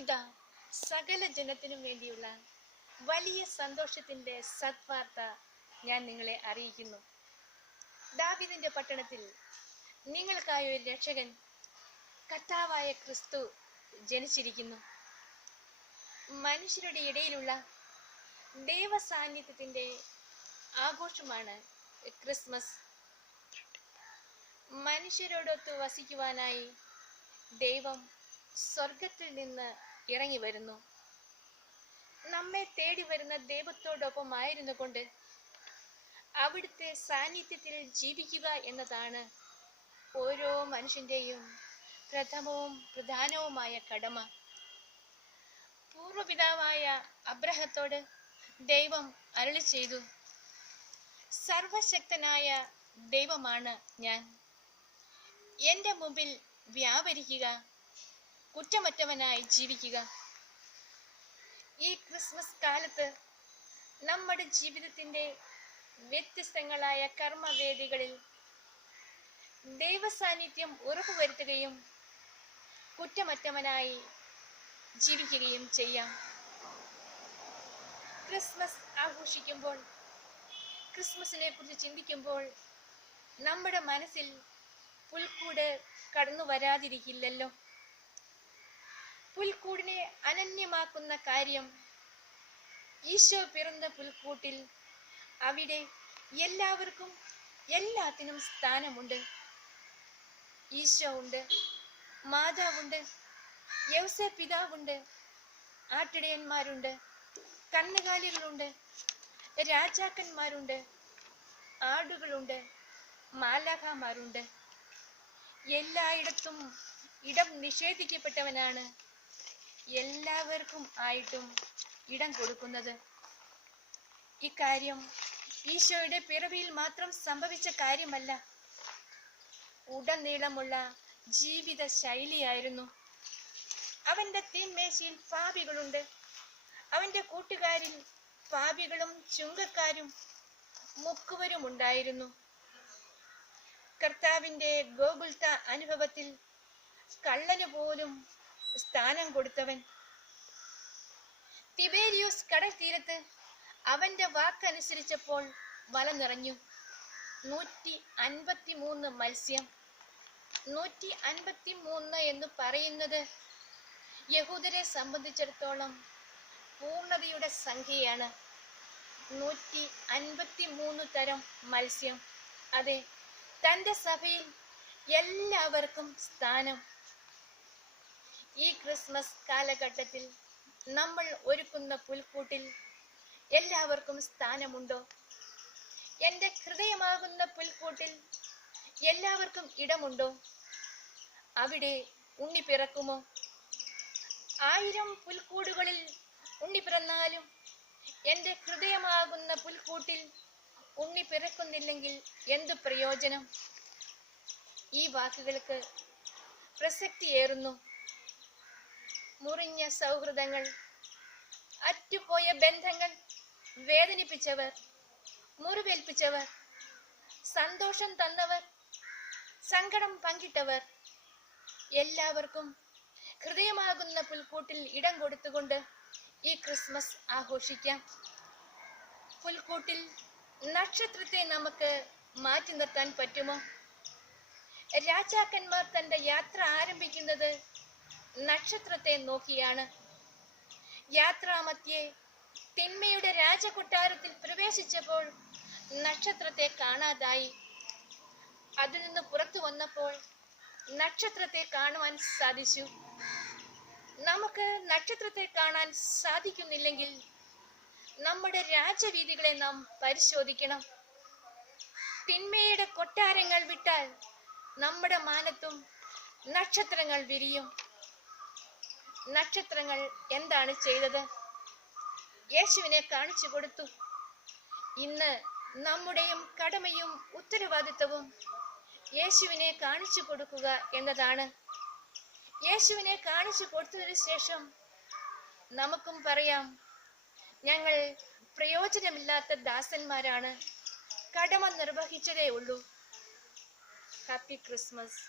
ഇതാ സകല ജനത്തിനും വേണ്ടിയുള്ള വലിയ സന്തോഷത്തിന്റെ സദ്വാർത്ത ഞാൻ നിങ്ങളെ അറിയിക്കുന്നു. ദാവീദിന്റെ പട്ടണത്തിൽ നിങ്ങൾക്കായ ഒരു രക്ഷകൻ, കർത്താവായ ക്രിസ്തു ജനിച്ചിരിക്കുന്നു. മനുഷ്യരുടെ ഇടയിലുള്ള ദൈവ സാന്നിധ്യത്തിന്റെ ആഘോഷമാണ് ക്രിസ്മസ്. മനുഷ്യരോടൊത്ത് വസിക്കുവാനായി ദൈവം സ്വർഗത്തിൽ നിന്ന് ഇറങ്ങി വരുന്നു. നമ്മെ തേടി വരുന്ന ദൈവത്തോടൊപ്പമായിരുന്നു കൊണ്ട് അവിടുത്തെ സാന്നിധ്യത്തിൽ ജീവിക്കുക എന്നതാണ് ഓരോ മനുഷ്യന്റെയും പ്രഥമവും പ്രധാനവുമായ കടമ. പൂർവപിതാവായ അബ്രഹത്തോട് ദൈവം അരുളി ചെയ്തു, സർവശക്തനായ ദൈവമാണ് ഞാൻ, എൻ്റെ മുമ്പിൽ വ്യാപരിക്കുക, കുറ്റമറ്റവനായി ജീവിക്കുക. ഈ ക്രിസ്മസ് കാലത്ത് നമ്മുടെ ജീവിതത്തിന്റെ വ്യത്യസ്തങ്ങളായ കർമ്മവേദികളിൽ ദൈവസാന്നിധ്യം ഉറപ്പുവരുത്തുകയും കുറ്റമറ്റവനായി ജീവിക്കുകയും ചെയ്യാം. ക്രിസ്മസ് ആഘോഷിക്കുമ്പോൾ, ക്രിസ്മസിനെ കുറിച്ച് ചിന്തിക്കുമ്പോൾ നമ്മുടെ മനസ്സിൽ പുൽക്കൂട് കടന്നു വരാതിരിക്കില്ലല്ലോ. പുൽക്കൂടിനെ അനന്യമാക്കുന്ന കാര്യം, ഈശോ പിറന്ന പുൽക്കൂട്ടിൽ അവിടെ എല്ലാവർക്കും എല്ലാത്തിനും സ്ഥാനമുണ്ട്. ഈശോ ഉണ്ട്, മാതാവുണ്ട്, യൗസേ പിതാവുണ്ട്, ആട്ടിടയന്മാരുണ്ട്, കന്നുകാലികളുണ്ട്, രാജാക്കന്മാരുണ്ട്, ആടുകളുണ്ട്, മാലാഖമാരുണ്ട്. എല്ലായിടത്തും ഇടം നിഷേധിക്കപ്പെട്ടവനാണ് എല്ലാവർക്കും ആയിട്ടും ഇടം കൊടുക്കുന്നത്. ഇക്കാര്യം ഈശോയുടെ പിറവിയിൽ മാത്രം സംഭവിച്ച കാര്യമല്ല, ഉടനീളമുള്ള ജീവിത ശൈലിയായിരുന്നു. അവന്റെ തീന്മേശയിൽ പാപികളുണ്ട്, അവന്റെ കൂട്ടുകാരിൽ പാപികളും ചുങ്കക്കാരും മുക്കുവരും ഉണ്ടായിരുന്നു. കർത്താവിന്റെ ഗോകുൽത്ത അനുഭവത്തിൽ കള്ളന് പോലും സ്ഥാനം കൊടുത്തവൻ. തിബേരിയൂസ് കടൽ തീരത്ത് അവന്റെ വാക്കനുസരിച്ചപ്പോൾ വല നിറഞ്ഞു. 153 മത്സ്യം. 153 എന്ന് പറയുന്നത് യഹൂദരെ സംബന്ധിച്ചിടത്തോളം പൂർണ്ണതയുടെ സംഖ്യയാണ്. 153 തരം മത്സ്യം. അതെ, തന്റെ സഭയിൽ എല്ലാവർക്കും സ്ഥാനം. ഈ ക്രിസ്മസ് കാലഘട്ടത്തിൽ നമ്മൾ ഒരുക്കുന്ന പുൽക്കൂട്ടിൽ എല്ലാവർക്കും സ്ഥാനമുണ്ടോ? എൻ്റെ ഹൃദയമാകുന്ന പുൽക്കൂട്ടിൽ എല്ലാവർക്കും ഇടമുണ്ടോ? അവിടെ ഉണ്ണി പിറക്കുമോ? 1000 പുൽക്കൂടുകളിൽ ഉണ്ണി പിറന്നാലും എൻ്റെ ഹൃദയമാകുന്ന പുൽക്കൂട്ടിൽ ഉണ്ണി പിറക്കുന്നില്ലെങ്കിൽ എന്തു പ്രയോജനം? ഈ വാക്കുകൾക്ക് പ്രസക്തിയേറുന്നു. മുറിഞ്ഞ സൗഹൃദങ്ങൾ, അറ്റുപോയ ബന്ധങ്ങൾ വേദനിപ്പിച്ചവർ, മുറിവേൽപ്പിച്ചവർ, സന്തോഷം തന്നവർ, സങ്കടം പങ്കിട്ടവർ, എല്ലാവർക്കും ഹൃദയമാകുന്ന പുൽക്കൂട്ടിൽ ഇടം കൊടുത്തുകൊണ്ട് ഈ ക്രിസ്മസ് ആഘോഷിക്കാം. പുൽക്കൂട്ടിൽ നക്ഷത്രത്തെ നമുക്ക് മാറ്റി നിർത്താൻ പറ്റുമോ? രാജാക്കന്മാർ തന്റെ യാത്ര ആരംഭിക്കുന്നത് നക്ഷത്രത്തെ നോക്കിയാണ്. യാത്രാമധ്യേ തിന്മയുടെ രാജകൊട്ടാരത്തിൽ പ്രവേശിച്ചപ്പോൾ നക്ഷത്രത്തെ കാണാതായി. അതിൽ നിന്ന് പുറത്തു വന്നപ്പോൾ നക്ഷത്രത്തെ കാണുവാൻ സാധിച്ചു. നമുക്ക് നക്ഷത്രത്തെ കാണാൻ സാധിക്കുന്നില്ലെങ്കിൽ നമ്മുടെ രാജവീഥികളെ നാം പരിശോധിക്കണം. തിന്മയുടെ കൊട്ടാരങ്ങൾ വിട്ടാൽ നമ്മുടെ മാനത്തും നക്ഷത്രങ്ങൾ വിരിയും. നക്ഷത്രങ്ങൾ എന്താണ് ചെയ്തത്? യേശുവിനെ കാണിച്ചു കൊടുത്തു. ഇന്ന് നമ്മുടെയും കടമയും ഉത്തരവാദിത്വവും യേശുവിനെ കാണിച്ചു കൊടുക്കുക എന്നതാണ്. യേശുവിനെ കാണിച്ചു കൊടുത്തതിനു ശേഷം നമുക്കും പറയാം, ഞങ്ങൾ പ്രയോജനമില്ലാത്ത ദാസന്മാരാണ്, കടമ നിർവഹിച്ചതേ ഉള്ളൂ. Happy Christmas.